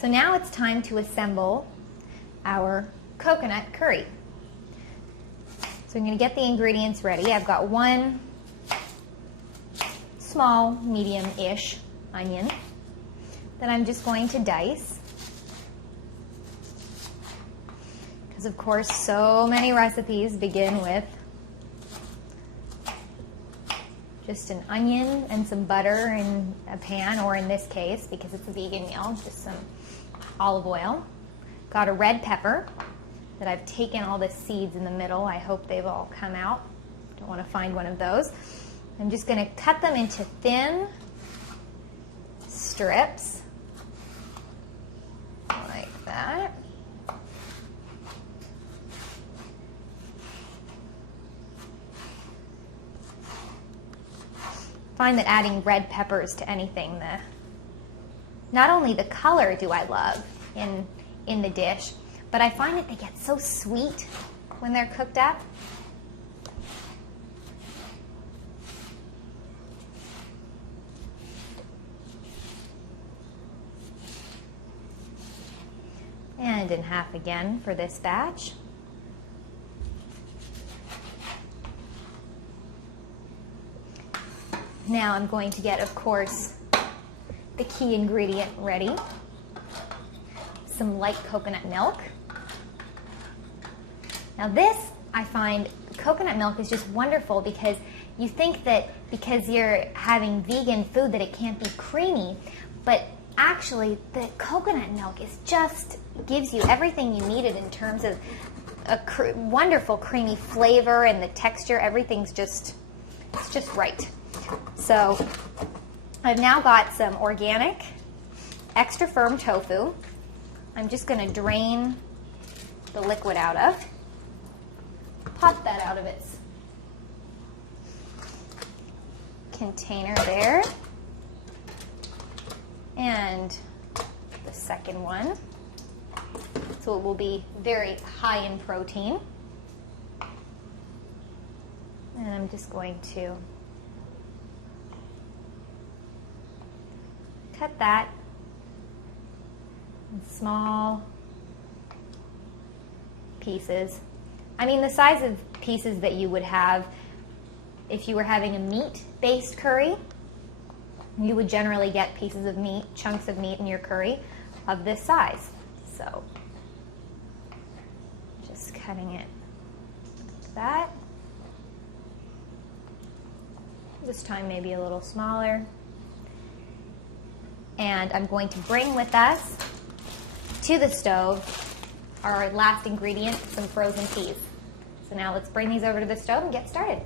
So now it's time to assemble our coconut curry. So I'm going to get the ingredients ready. I've got one small, medium-ish onion that I'm just going to dice. Because of course, so many recipes begin with just an onion and some butter in a pan, or in this case, because it's a vegan meal, just some olive oil. Got a red pepper that I've taken all the seeds in the middle. I hope they've all come out. Don't want to find one of those. I'm just going to cut them into thin strips, like that. Find that adding red peppers to anything, not only the color do I love in the dish, but I find that they get so sweet when they're cooked up. And in half again for this batch. Now I'm going to get, of course, the key ingredient ready. Some light coconut milk. Now this, I find, coconut milk is just wonderful because you think that because you're having vegan food that it can't be creamy, but actually the coconut milk is just, gives you everything you needed in terms of a wonderful creamy flavor, and the texture, everything's just, it's just right. So I've now got some organic, extra firm tofu. I'm just going to drain the liquid out of. Pop that out of its container there. And the second one. So it will be very high in protein. And I'm just going to cut that in small pieces. I mean, the size of pieces that you would have if you were having a meat-based curry. You would generally get pieces of meat, chunks of meat in your curry of this size. So just cutting it like that. This time maybe a little smaller. And I'm going to bring with us to the stove our last ingredient, some frozen peas. So now let's bring these over to the stove and get started.